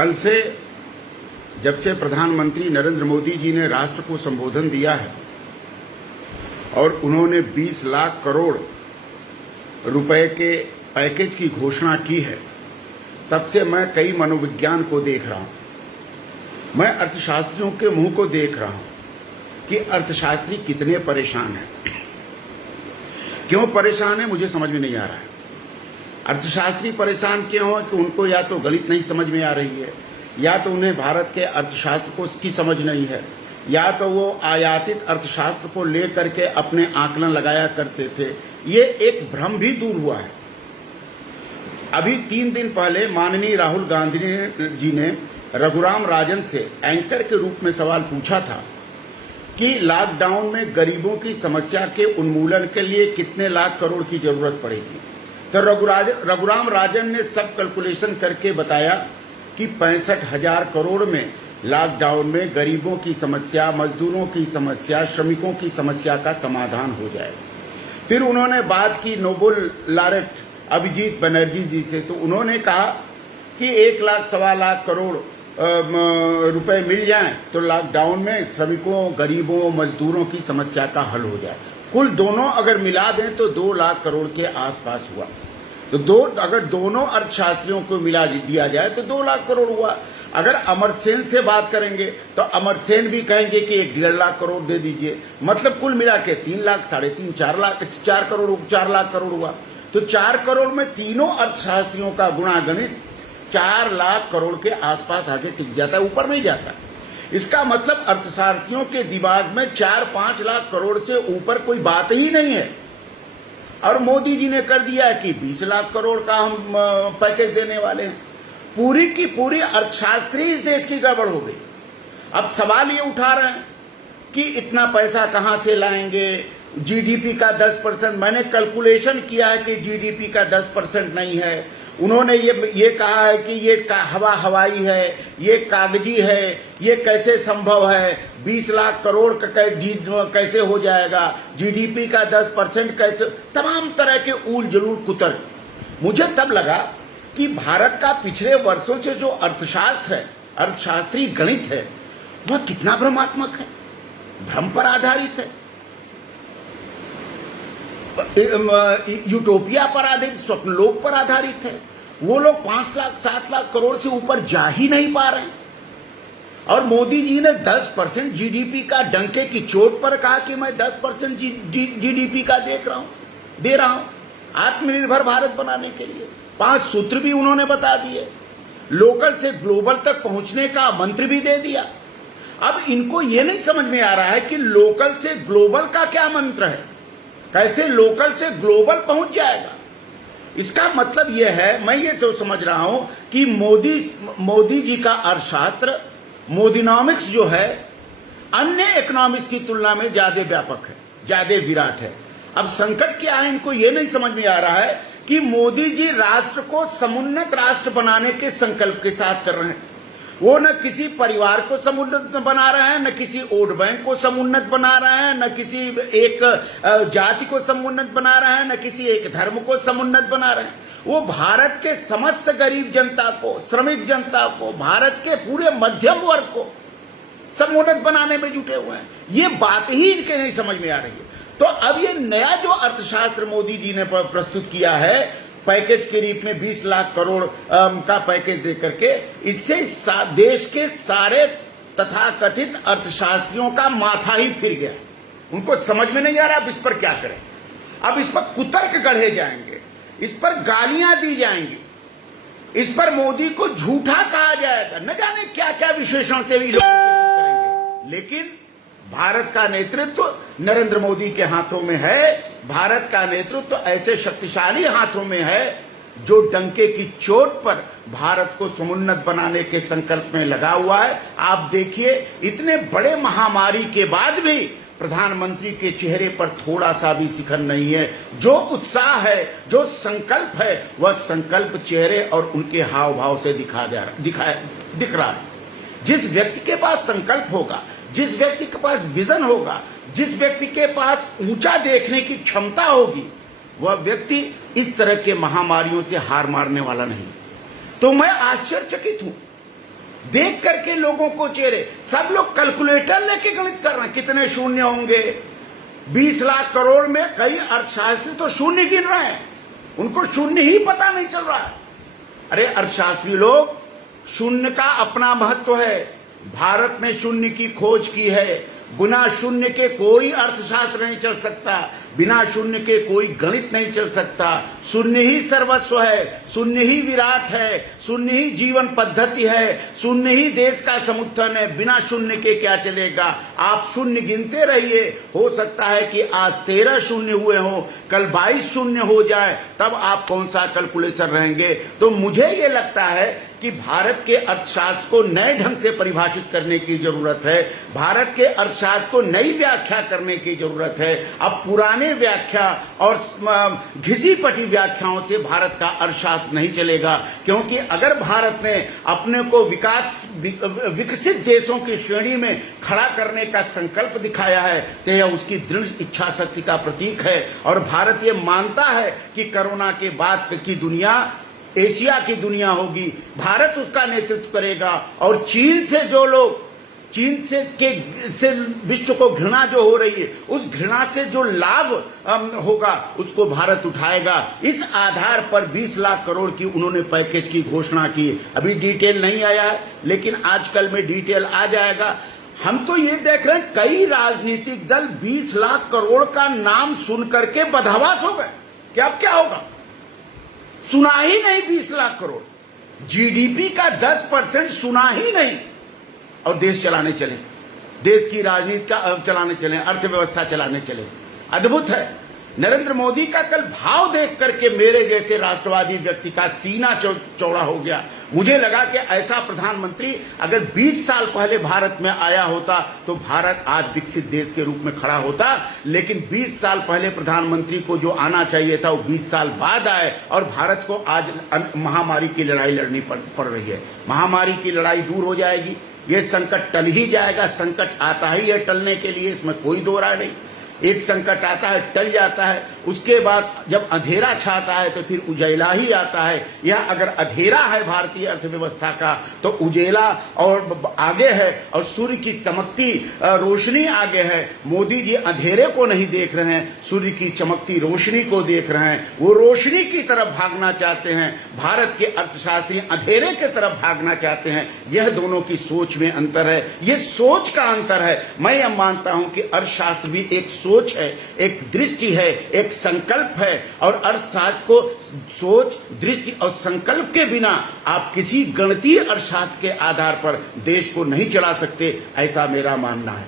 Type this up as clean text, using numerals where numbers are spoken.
कल से जब से प्रधानमंत्री नरेंद्र मोदी जी ने राष्ट्र को संबोधन दिया है और उन्होंने 20 लाख करोड़ रुपए के पैकेज की घोषणा की है, तब से मैं कई मनोविज्ञान को देख रहा हूं। मैं अर्थशास्त्रियों के मुंह को देख रहा हूं कि अर्थशास्त्री कितने परेशान हैं। क्यों परेशान है मुझे समझ में नहीं आ रहा है। अर्थशास्त्री परेशान क्यों है कि उनको या तो गणित नहीं समझ में आ रही है, या तो उन्हें भारत के अर्थशास्त्र को की समझ नहीं है, या तो वो आयातित अर्थशास्त्र को लेकर के अपने आकलन लगाया करते थे। ये एक भ्रम भी दूर हुआ है। अभी 3 दिन पहले माननीय राहुल गांधी जी ने रघुराम राजन से एंकर के रूप में सवाल पूछा था कि लॉकडाउन में गरीबों की समस्या के उन्मूलन के लिए कितने लाख करोड़ की जरूरत पड़ेगी। तो रघुराम राजन ने सब कैलकुलेशन करके बताया कि 65,000 करोड़ में लॉकडाउन में गरीबों की समस्या, मजदूरों की समस्या, श्रमिकों की समस्या का समाधान हो जाएगा। फिर उन्होंने बात की नोबेल लॉरेट अभिजीत बनर्जी जी से, तो उन्होंने कहा कि 1 लाख सवा लाख करोड़ रुपए मिल जाएं तो लॉकडाउन में श्रमिकों, गरीबों, मजदूरों की समस्या का हल हो जाए। कुल दोनों अगर मिला दें तो 2 लाख करोड़ के आसपास हुआ। तो अगर दोनों अर्थशास्त्रियों को मिला दिया जाए तो 2 लाख करोड़ हुआ। अगर अमर सेन से बात करेंगे तो अमर सेन भी कहेंगे कि 1.5 लाख करोड़ दे दीजिए, मतलब कुल मिला के 3 लाख, 3.5, 4 लाख, 4 लाख करोड़ हुआ। तो 4 करोड़ में तीनों अर्थशास्त्रियों का गुणागणित 4 लाख करोड़ के आसपास आगे टिक जाता है, ऊपर नहीं जाता। इसका मतलब अर्थशास्त्रियों के दिमाग में 4-5 लाख करोड़ से ऊपर कोई बात ही नहीं है। और मोदी जी ने कर दिया है कि 20 लाख करोड़ का हम पैकेज देने वाले हैं। पूरी की पूरी अर्थशास्त्री इस देश की गड़बड़ हो गई। अब सवाल ये उठा रहे हैं कि इतना पैसा कहां से लाएंगे, जीडीपी का 10%। मैंने कैलकुलेशन किया है कि जीडीपी का 10% नहीं है। उन्होंने ये कहा है कि ये हवाई है, ये कागजी है, ये कैसे संभव है, 20 लाख करोड़ का कैसे हो जाएगा, जीडीपी का 10% कैसे, तमाम तरह के ऊल जलूल कुतर्क। मुझे तब लगा कि भारत का पिछले वर्षों से जो अर्थशास्त्र है, अर्थशास्त्री गणित है, वह कितना भ्रमात्मक है, भ्रम पर आधारित है, यूटोपिया पर आधारित, स्वप्नलोक पर आधारित है। वो लोग 5 लाख 7 लाख करोड़ से ऊपर जा ही नहीं पा रहे हैं। और मोदी जी ने 10% जीडीपी का डंके की चोट पर कहा कि मैं 10% जीडीपी का दे रहा हूं आत्मनिर्भर भारत बनाने के लिए। 5 सूत्र भी उन्होंने बता दिए, लोकल से ग्लोबल तक पहुंचने का मंत्र भी दे दिया। अब इनको ये नहीं समझ में आ रहा है कि लोकल से ग्लोबल का क्या मंत्र है, कैसे लोकल से ग्लोबल पहुंच जाएगा। इसका मतलब यह है, मैं ये तो समझ रहा हूं कि मोदी जी का अर्थशास्त्र, मोदीनॉमिक्स जो है, अन्य इकोनॉमिक्स की तुलना में ज्यादा व्यापक है, ज्यादा विराट है। अब संकट क्या है, इनको ये नहीं समझ में आ रहा है कि मोदी जी राष्ट्र को समुन्नत राष्ट्र बनाने के संकल्प के साथ कर रहे हैं। वो न किसी परिवार को समुन्नत बना रहे हैं, न किसी वोट बैंक को समुन्नत बना रहे हैं, न किसी एक जाति को समुन्नत बना रहे हैं, न किसी एक धर्म को समुन्नत बना रहे हैं। वो भारत के समस्त गरीब जनता को, श्रमिक जनता को, भारत के पूरे मध्यम वर्ग को समुन्नत बनाने में जुटे हुए हैं। ये बात ही इनके नहीं समझ में आ रही है। तो अब ये नया जो अर्थशास्त्र मोदी जी ने प्रस्तुत किया है, पैकेज के रूप में 20 लाख करोड़ का पैकेज देकर के, इससे देश के सारे तथाकथित अर्थशास्त्रियों का माथा ही फिर गया। उनको समझ में नहीं आ रहा अब इस पर क्या करें। अब इस पर कुतर्क गढ़े जाएंगे, इस पर गालियां दी जाएंगी, इस पर मोदी को झूठा कहा जाएगा, न जाने क्या क्या विशेषण से भी लोग करेंगे। लेकिन भारत का नेतृत्व नरेंद्र मोदी के हाथों में है। भारत का नेतृत्व ऐसे शक्तिशाली हाथों में है जो डंके की चोट पर भारत को समुन्नत बनाने के संकल्प में लगा हुआ है। आप देखिए, इतने बड़े महामारी के बाद भी प्रधानमंत्री के चेहरे पर थोड़ा सा भी शिखर नहीं है। जो उत्साह है, जो संकल्प है, वह संकल्प चेहरे और उनके हाव भाव से दिख रहा है। जिस व्यक्ति के पास संकल्प होगा, जिस व्यक्ति के पास विजन होगा, जिस व्यक्ति के पास ऊंचा देखने की क्षमता होगी, वह व्यक्ति इस तरह के महामारियों से हार मारने वाला नहीं। तो मैं आश्चर्यचकित हूं देख करके लोगों को चेहरे, सब लोग कैलकुलेटर लेके गणित कर रहे हैं, कितने शून्य होंगे। 20 लाख करोड़ में कई अर्थशास्त्री तो शून्य गिन रहे हैं, उनको शून्य ही पता नहीं चल रहा है। अरे अर्थशास्त्री लोग, शून्य का अपना महत्व है। भारत ने शून्य की खोज की है। बिना शून्य के कोई अर्थशास्त्र नहीं चल सकता, बिना शून्य के कोई गणित नहीं चल सकता। शून्य ही सर्वस्व है, शून्य ही विराट है, शून्य ही जीवन पद्धति है, शून्य ही देश का समुत्थन है। बिना शून्य के क्या चलेगा? आप शून्य गिनते रहिए। हो सकता है कि आज 13 शून्य हुए हो, कल 22 शून्य हो जाए, तब आप कौन सा कैलकुलेशन रहेंगे। तो मुझे ये लगता है कि भारत के अर्थशास्त्र को नए ढंग से परिभाषित करने की जरूरत है। भारत के अर्थशास्त्र को नई व्याख्या करने की जरूरत है। अब पुराने व्याख्या और घिसी पटी व्याख्याओं से भारत का अर्थशास्त्र नहीं चलेगा, क्योंकि अगर भारत ने अपने को विकसित देशों की श्रेणी में खड़ा करने का संकल्प दिखाया है, तो यह उसकी दृढ़ इच्छा शक्ति का प्रतीक है। और भारत ये मानता है कि कोरोना के बाद की दुनिया एशिया की दुनिया होगी, भारत उसका नेतृत्व करेगा। और चीन से जो लोग, चीन से विश्व को घृणा जो हो रही है, उस घृणा से जो लाभ होगा उसको भारत उठाएगा। इस आधार पर 20 लाख करोड़ की उन्होंने पैकेज की घोषणा की। अभी डिटेल नहीं आया है, लेकिन आजकल में डिटेल आ जाएगा। हम तो ये देख रहे हैं, कई राजनीतिक दल 20 लाख करोड़ का नाम सुन करके बदहवास हो गए कि अब क्या होगा। सुना ही नहीं 20 लाख करोड़, जीडीपी का 10% सुना ही नहीं, और देश चलाने चले, देश की राजनीति का चलाने चले, अर्थव्यवस्था चलाने चले। अद्भुत है। नरेंद्र मोदी का कल भाव देख करके मेरे जैसे राष्ट्रवादी व्यक्ति का सीना चौड़ा हो गया। मुझे लगा कि ऐसा प्रधानमंत्री अगर 20 साल पहले भारत में आया होता तो भारत आज विकसित देश के रूप में खड़ा होता। लेकिन 20 साल पहले प्रधानमंत्री को जो आना चाहिए था वो 20 साल बाद आए, और भारत को आज महामारी की लड़ाई लड़नी पड़ रही है। महामारी की लड़ाई दूर हो जाएगी, ये संकट टल ही जाएगा। संकट आता ही है टलने के लिए, इसमें कोई दो राय नहीं। एक संकट आता है, टल जाता है, उसके बाद जब अंधेरा छाता है तो फिर उजेला ही आता है। यह अगर अंधेरा है भारतीय अर्थव्यवस्था का, तो उजेला और आगे है, और सूर्य की चमकती रोशनी आगे है। मोदी जी अंधेरे को नहीं देख रहे हैं, सूर्य की चमकती रोशनी को देख रहे हैं। वो रोशनी की तरफ भागना चाहते हैं, भारत के अर्थशास्त्री अंधेरे की तरफ भागना चाहते हैं। यह दोनों की सोच में अंतर है, ये सोच का अंतर है। मैं यह मानता हूं कि अर्थशास्त्र भी एक सोच है, एक दृष्टि है, एक संकल्प है। और अर्थशास्त्र को सोच, दृष्टि और संकल्प के बिना आप किसी गणितीय अर्थशास्त्र के आधार पर देश को नहीं चला सकते, ऐसा मेरा मानना है।